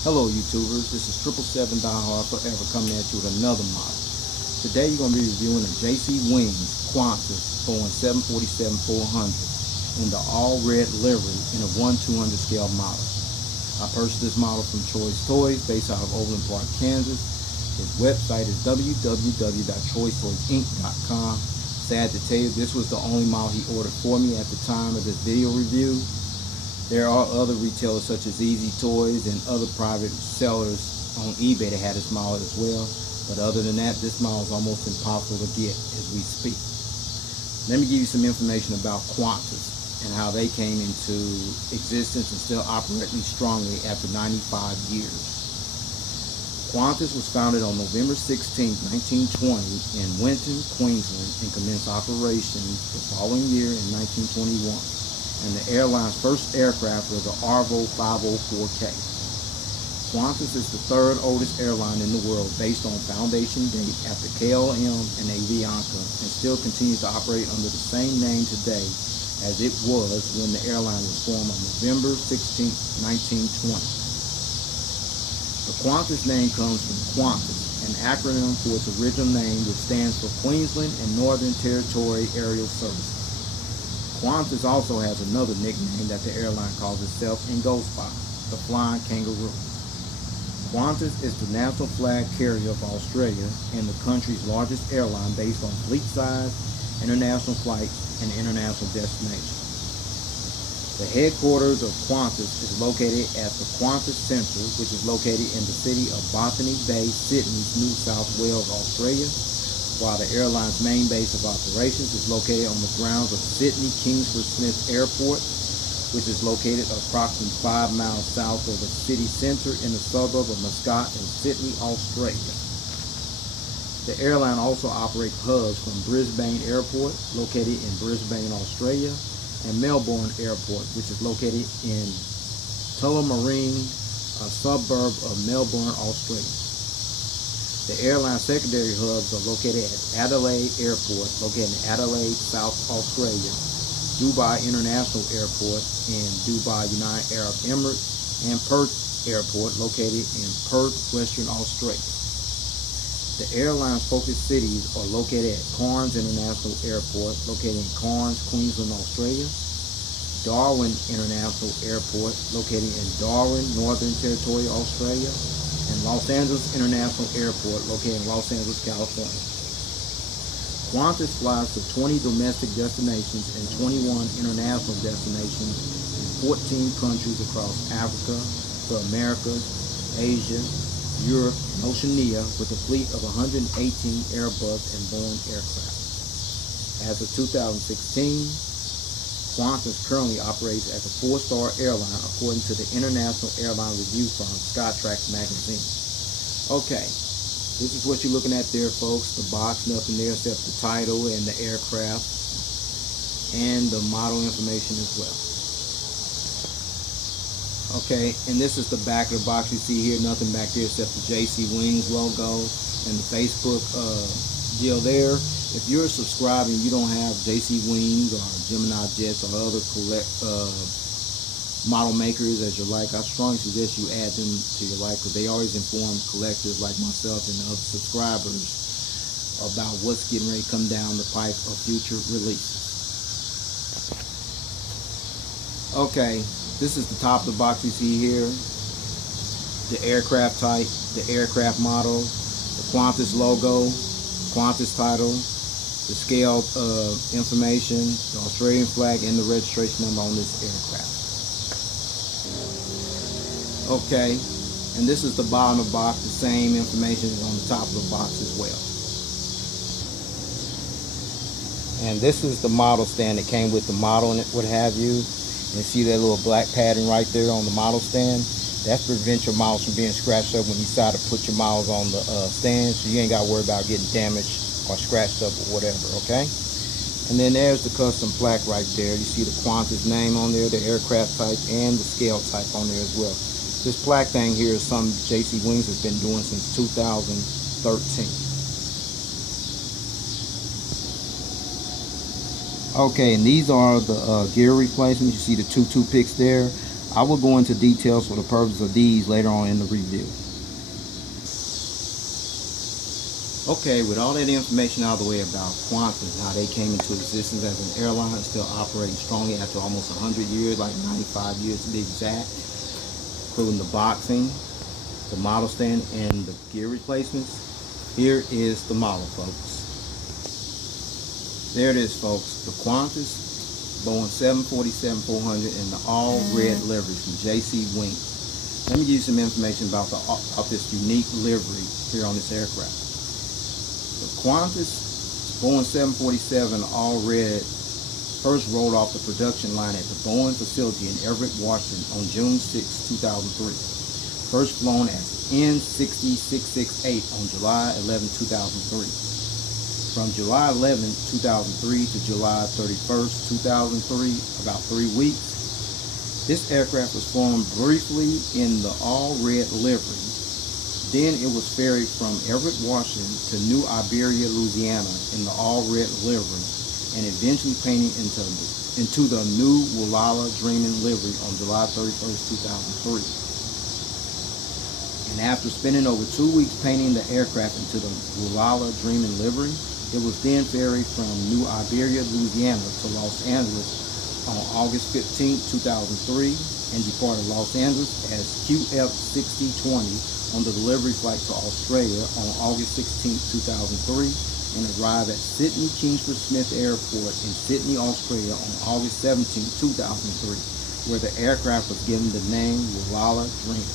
Hello YouTubers, this is 777 Diehard Forever coming at you with another model. Today you're going to be reviewing a JC Wings Qantas Boeing 747-400 in the All Red Livery in a 1/200 scale model. I purchased this model from Choice Toys based out of Overland Park, Kansas. His website is www.choicetoysinc.com. Sad to tell you, this was the only model he ordered for me at the time of this video review. There are other retailers such as Easy Toys and other private sellers on eBay that had this model as well. But other than that, this model is almost impossible to get as we speak. Let me give you some information about Qantas and how they came into existence and still operating strongly after 95 years. Qantas was founded on November 16, 1920 in Winton, Queensland, and commenced operations the following year in 1921. And the airline's first aircraft was the Arvo 504K. Qantas is the third oldest airline in the world based on foundation date after KLM and Avianca, and still continues to operate under the same name today as it was when the airline was formed on November 16, 1920. The Qantas name comes from Qantas, an acronym for its original name, which stands for Queensland and Northern Territory Aerial Services. Qantas also has another nickname that the airline calls itself and goes by, the Flying Kangaroo. Qantas is the national flag carrier of Australia and the country's largest airline based on fleet size, international flights, and international destinations. The headquarters of Qantas is located at the Qantas Centre, which is located in the city of Botany Bay, Sydney, New South Wales, Australia, while the airline's main base of operations is located on the grounds of Sydney Kingsford Smith Airport, which is located approximately 5 miles south of the city centre in the suburb of Muscat in Sydney, Australia. The airline also operates hubs from Brisbane Airport, located in Brisbane, Australia, and Melbourne Airport, which is located in Tullamarine, a suburb of Melbourne, Australia. The airline secondary hubs are located at Adelaide Airport, located in Adelaide, South Australia, Dubai International Airport in Dubai, United Arab Emirates, and Perth Airport, located in Perth, Western Australia. The airline's focus cities are located at Cairns International Airport, located in Cairns, Queensland, Australia, Darwin International Airport, located in Darwin, Northern Territory, Australia, and Los Angeles International Airport, located in Los Angeles, California. Qantas flies to 20 domestic destinations and 21 international destinations in 14 countries across Africa, the Americas, Asia, Europe, and Oceania, with a fleet of 118 Airbus and Boeing aircraft. As of 2016, Qantas currently operates as a 4-star airline according to the international airline review firm Skytrax magazine. Okay, this is what you're looking at there, folks. The box, nothing there except the title and the aircraft and the model information as well. Okay, and this is the back of the box. You see here, nothing back there except the JC Wings logo and the Facebook deal there. If you're subscribing, you don't have JC Wings or Gemini Jets or other model makers as you like, I strongly suggest you add them to your like, because they always inform collectors like myself and other subscribers about what's getting ready to come down the pipe of future releases. Okay, this is the top of the box you see here. The aircraft type, the aircraft model, the Qantas logo, Qantas title, the scale information, the Australian flag, and the registration number on this aircraft. Okay, and this is the bottom of the box. The same information is on the top of the box as well. And this is the model stand that came with the model and what have you. And see that little black pattern right there on the model stand? That's to prevent your models from being scratched up when you decide to put your models on the stand, so you ain't got to worry about getting damaged or scratched up or whatever, okay? And then there's the custom plaque right there. You see the Qantas name on there, the aircraft type, and the scale type on there as well. This plaque thing here is something JC Wings has been doing since 2013. Okay, and these are the gear replacements. You see the two toothpicks there. I will go into details for the purpose of these later on in the review. Okay, with all that information out of the way about Qantas, how they came into existence as an airline, still operating strongly after almost 100 years, like 95 years to be exact, including the boxing, the model stand, and the gear replacements. Here is the model, folks. There it is, folks. The Qantas Boeing 747-400 and the All Red Livery from JC Wings. Let me give you some information about this unique livery here on this aircraft. The Qantas Boeing 747 All Red first rolled off the production line at the Boeing facility in Everett, Washington on June 6, 2003. First flown as N60668 on July 11, 2003. From July 11, 2003 to July 31st, 2003, about 3 weeks, this aircraft was flown briefly in the All Red livery. Then it was ferried from Everett, Washington to New Iberia, Louisiana in the All Red livery, and eventually painted into the new Wunala Dreaming livery on July 31st, 2003. And after spending over 2 weeks painting the aircraft into the Wunala Dreaming livery, it was then ferried from New Iberia, Louisiana to Los Angeles on August 15, 2003 and departed Los Angeles as QF-6020 on the delivery flight to Australia on August 16, 2003 and arrived at Sydney Kingsford Smith Airport in Sydney, Australia on August 17, 2003, where the aircraft was given the name Wunala Dreaming.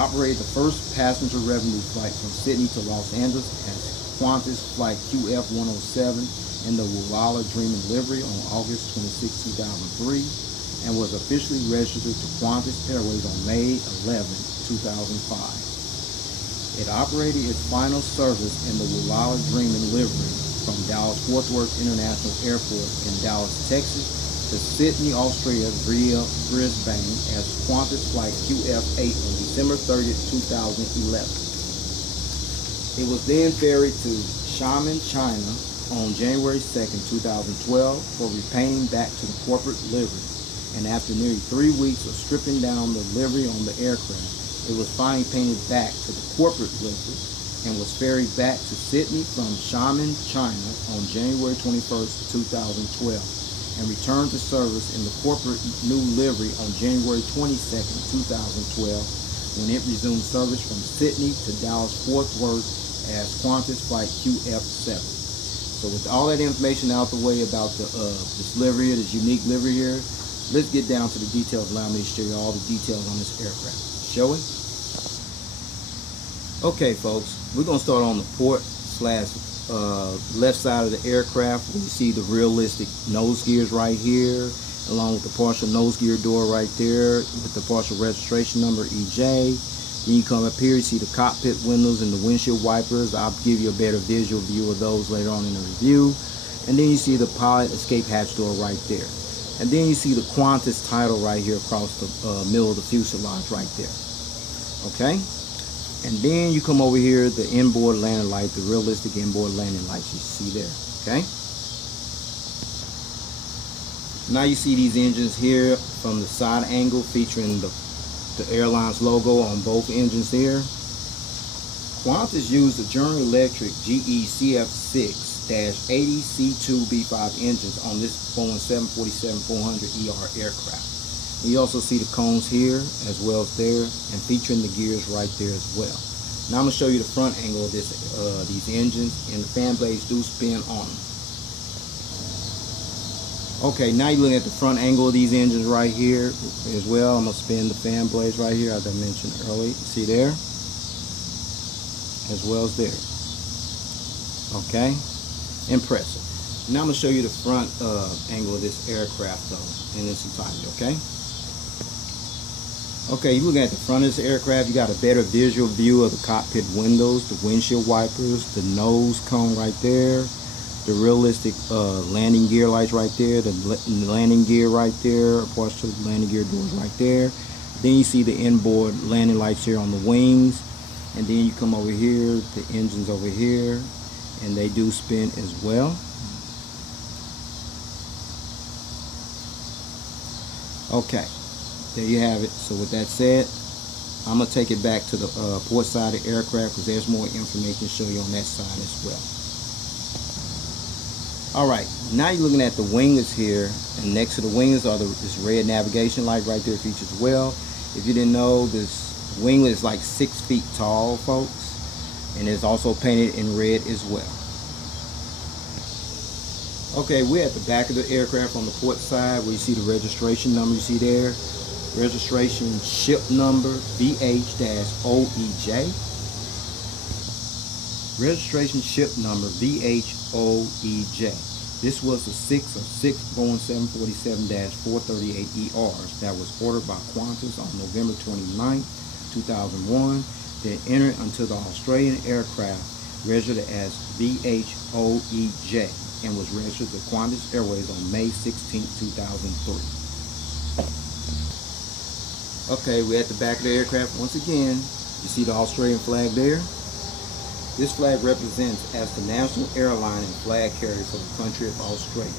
Operated the first passenger revenue flight from Sydney to Los Angeles as Qantas Flight QF-107 in the Wunala Dreaming livery on August 26, 2003 and was officially registered to Qantas Airways on May 11, 2005. It operated its final service in the Wunala Dreaming livery from Dallas Ft.Worth International Airport in Dallas, Texas to Sydney, Australia via Brisbane as Qantas Flight QF-8 on December 30, 2011. It was then ferried to Xiamen, China on January 2, 2012 for repainting back to the corporate livery. And after nearly 3 weeks of stripping down the livery on the aircraft, it was finally painted back to the corporate livery and was ferried back to Sydney from Xiamen, China on January 21, 2012 and returned to service in the corporate new livery on January 22, 2012 when it resumed service from Sydney to Dallas Ft.Worth as Qantas Flight QF-7. So with all that information out the way about this livery, this unique livery here, let's get down to the details. Allow me to show you all the details on this aircraft. Shall we? Okay, folks, we're going to start on the port / left side of the aircraft. You see the realistic nose gears right here, along with the partial nose gear door right there with the partial registration number EJ. Then you come up here, you see the cockpit windows and the windshield wipers. I'll give you a better visual view of those later on in the review. And then you see the pilot escape hatch door right there. And then you see the Qantas title right here across the middle of the fuselage right there. Okay? And then you come over here, the inboard landing light, the realistic inboard landing lights you see there. Okay? Now you see these engines here from the side angle featuring the airline's logo on both engines here. Qantas used the General Electric GE CF6-80C2B5 engines on this Boeing 747-400ER aircraft. And you also see the cones here as well as there, and featuring the gears right there as well. Now I'm going to show you the front angle of these engines, and the fan blades do spin on them. Okay, now you're looking at the front angle of these engines right here as well. I'm going to spin the fan blades right here as I mentioned earlier. See there? As well as there. Okay? Impressive. Now I'm going to show you the front angle of this aircraft though in its entirety, okay? Okay, you look at the front of this aircraft, you got a better visual view of the cockpit windows, the windshield wipers, the nose cone right there, the realistic landing gear lights right there, the landing gear right there, partial landing gear doors right there. Then you see the inboard landing lights here on the wings, and then you come over here, the engines over here, and they do spin as well. Okay. there you have it. So with that said, I'm going to take it back to the port side of the aircraft because there's more information to show you on that side as well. Alright, now you're looking at the winglets here, and next to the winglets are this red navigation light right there features as well. If you didn't know, this winglet is like 6 feet tall, folks, and it's also painted in red as well. Okay, we're at the back of the aircraft on the port side where you see the registration number you see there. Registration ship number VH-OEJ. Registration ship number VH-OEJ. This was the 6 of 6 Boeing 747-438ERs that was ordered by Qantas on November 29, 2001, then entered onto the Australian aircraft registered as VH-OEJ and was registered to Qantas Airways on May 16, 2003. Okay, we're at the back of the aircraft once again. You see the Australian flag there? This flag represents as the national airline and flag carrier for the country of Australia.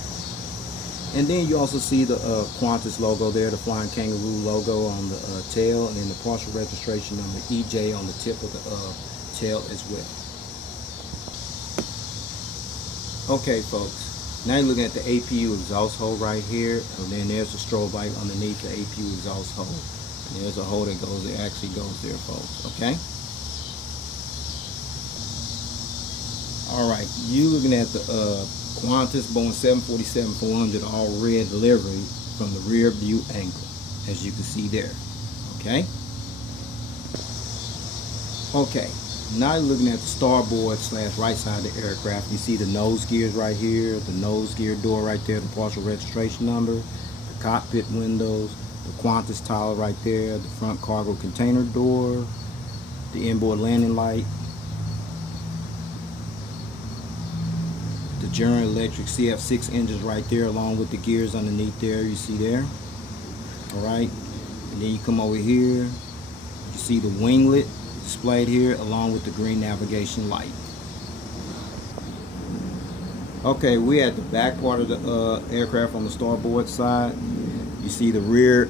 And then you also see the Qantas logo there, the flying kangaroo logo on the tail, and then the partial registration number EJ on the tip of the tail as well. Okay, folks, now you're looking at the APU exhaust hole right here, and then there's the strobe light underneath the APU exhaust hole. And there's a hole that goes there, actually goes there, folks. Okay. All right, you looking at the Qantas Boeing 747-400 All Red Livery from the rear view angle, as you can see there. Okay. Okay. Now you're looking at the starboard / right side of the aircraft. You see the nose gears right here, the nose gear door right there, the partial registration number, the cockpit windows, the Qantas tile right there, the front cargo container door, the inboard landing light, the General Electric CF6 engines right there along with the gears underneath there, you see there. Alright, and then you come over here, you see the winglet displayed here along with the green navigation light. Okay, we're at the back part of the aircraft on the starboard side. You see the rear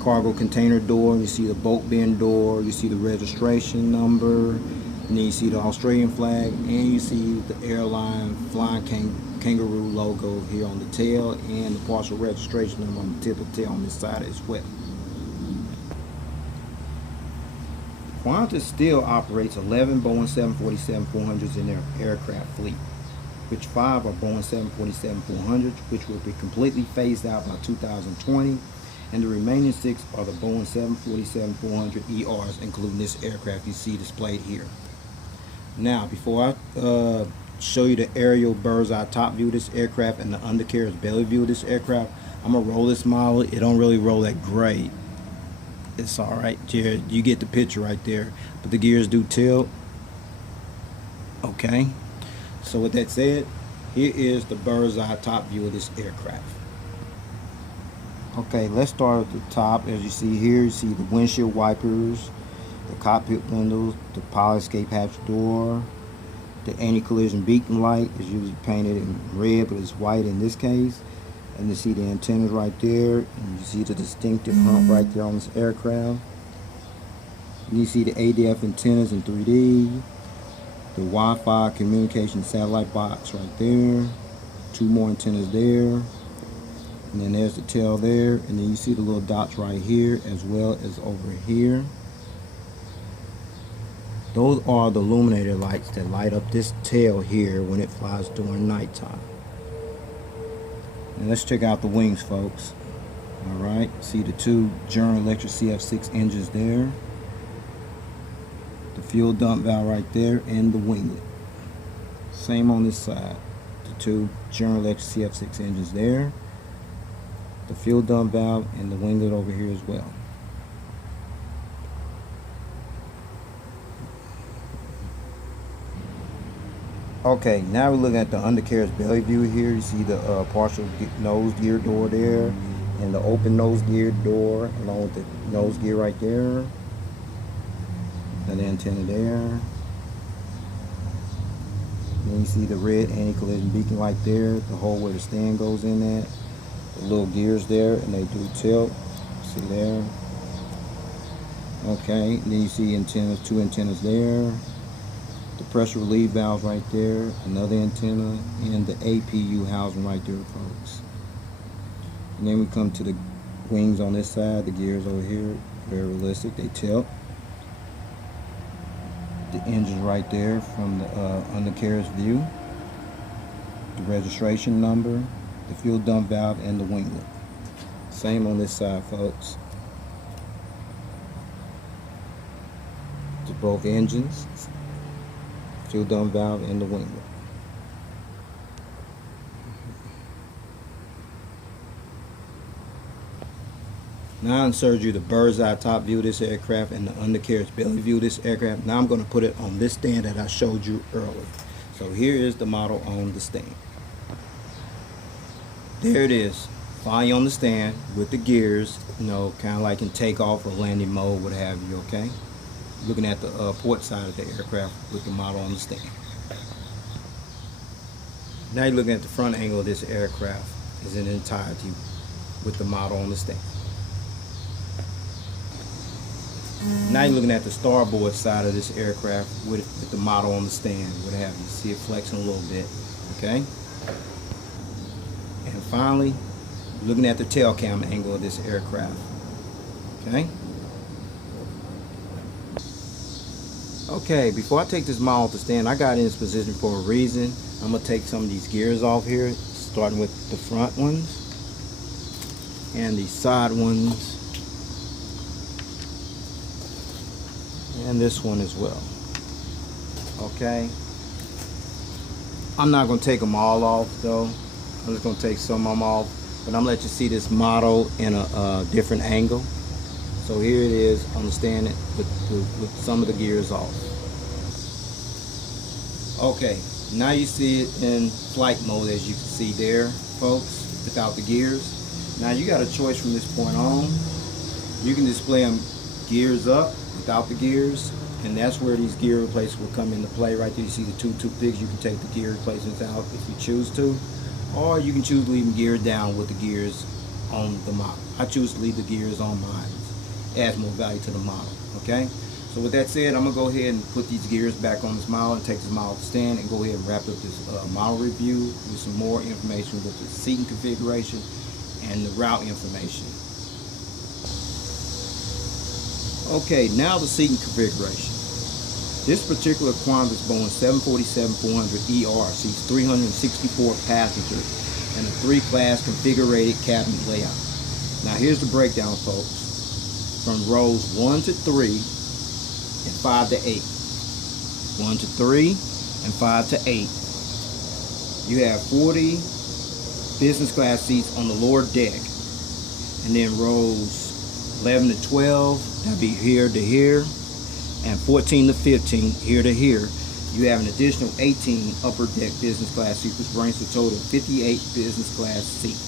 cargo container door, you see the boat bin door, you see the registration number, and then you see the Australian flag, and you see the airline flying kangaroo logo here on the tail, and the partial registration number on the tip of the tail on this side as well. Qantas still operates 11 Boeing 747-400s in their aircraft fleet, which 5 are Boeing 747-400s, which will be completely phased out by 2020, and the remaining 6 are the Boeing 747-400ERs, including this aircraft you see displayed here. Now, before I show you the aerial bird's eye top view of this aircraft and the undercarriage belly view of this aircraft, I'm gonna roll this model. It don't really roll that great. It's all right, Jared. You get the picture right there, but the gears do tilt. Okay. So with that said, here is the bird's eye top view of this aircraft. Okay, let's start at the top. As you see here, you see the windshield wipers, the cockpit windows, the pilot escape hatch door, the anti-collision beacon light is usually painted in red, but it's white in this case. And you see the antennas right there, and you see the distinctive hump right there on this aircraft. And you see the ADF antennas in 3D, the Wi-Fi communication satellite box right there, 2 more antennas there, and then there's the tail there, and then you see the little dots right here as well as over here. Those are the illuminator lights that light up this tail here when it flies during nighttime. And let's check out the wings, folks. Alright, see the 2 General Electric CF6 engines there, the fuel dump valve right there, and the winglet. Same on this side. The 2 General Electric CF6 engines there, the fuel dump valve, and the winglet over here as well. Okay, now we're looking at the undercarriage belly view here. You see the partial nose gear door there, and the open nose gear door along with the nose gear right there, and the antenna there. And then you see the red anti-collision beacon light there, the hole where the stand goes in at, the little gears there, and they do tilt. see there. Okay, then you see antennas, 2 antennas there. The pressure relief valve right there, another antenna, and the APU housing right there, folks. And then we come to the wings on this side, the gears over here, very realistic, they tilt. The engine right there from the undercarriage view. The registration number, the fuel dump valve, and the winglet. Same on this side, folks. To both engines, fuel dump valve, and the winglet. Now I insert you the bird's eye top view of this aircraft and the undercarriage belly view of this aircraft. Now I'm going to put it on this stand that I showed you earlier. So here is the model on the stand. There it is, finally on the stand with the gears, you know, kind of like in takeoff or landing mode, what have you, okay? Looking at the port side of the aircraft with the model on the stand. Now you're looking at the front angle of this aircraft is in entirety with the model on the stand. Now you're looking at the starboard side of this aircraft with the model on the stand, what have you. See it flexing a little bit, okay? And finally, looking at the tail cam angle of this aircraft, okay? Okay, before I take this model off the stand, I got in this position for a reason. I'm going to take some of these gears off here, starting with the front ones and the side ones. And this one as well. Okay, I'm not going to take them all off though. I'm just going to take some of them off, but I'm going to let you see this model in a different angle. So here it is on the stand with some of the gears off. Okay, now you see it in flight mode, as you can see there, folks, without the gears. Now you got a choice from this point on. You can display them gears up without the gears, and that's where these gear replacements will come into play. Right there you see the two toothpicks. You can take the gear replacements out if you choose to, or you can choose to leave them geared down with the gears on the model. I choose to leave the gears on mine. Adds more value to the model. Okay, so with that said, I'm gonna go ahead and put these gears back on this model and take this model to stand and go ahead and wrap up this model review with some more information with the seating configuration and the route information. Okay, now the seating configuration. This particular Qantas Boeing 747-400 seats 364 passengers in a 3-class configured cabin layout. Now here's the breakdown, folks. From rows 1 to 3 and 5 to 8. 1 to 3 and 5 to 8. You have 40 business class seats on the lower deck. And then rows 11 to 12, that'll be here to here, and 14 to 15, here to here. You have an additional 18 upper deck business class seats, which brings the total of 58 business class seats.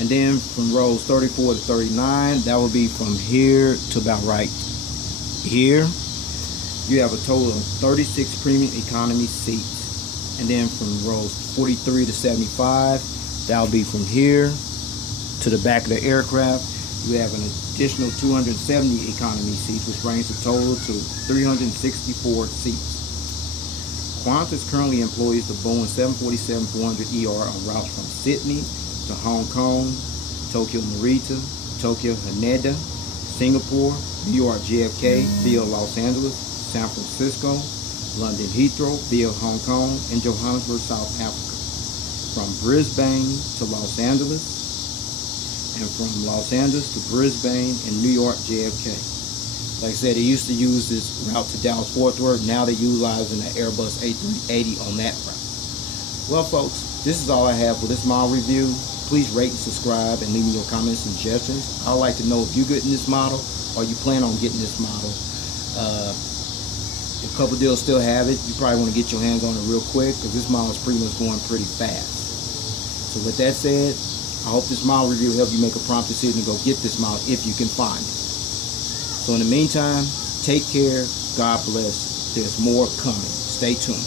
And then from rows 34 to 39, that will be from here to about right here. You have a total of 36 premium economy seats. And then from rows 43 to 75, that'll be from here to the back of the aircraft. You have an additional 270 economy seats, which brings the total to 364 seats. Qantas currently employs the Boeing 747-400 on routes from Sydney to Hong Kong, Tokyo Narita, Tokyo Haneda, Singapore, New York JFK via Los Angeles, San Francisco, London Heathrow via Hong Kong, and Johannesburg, South Africa. From Brisbane to Los Angeles, and from Los Angeles to Brisbane and New York JFK. Like I said, they used to use this route to Dallas-Fort Worth. Now they're utilizing the Airbus A380 on that route. Well, folks, this is all I have for this model review. Please rate and subscribe and leave me your comments and suggestions. I'd like to know if you're getting this model or you plan on getting this model. A couple deals still have it. You probably want to get your hands on it real quick because this model is pretty much going pretty fast. So with that said, I hope this model review will help you make a prompt decision to go get this model if you can find it. So in the meantime, take care, God bless. There's more coming. Stay tuned.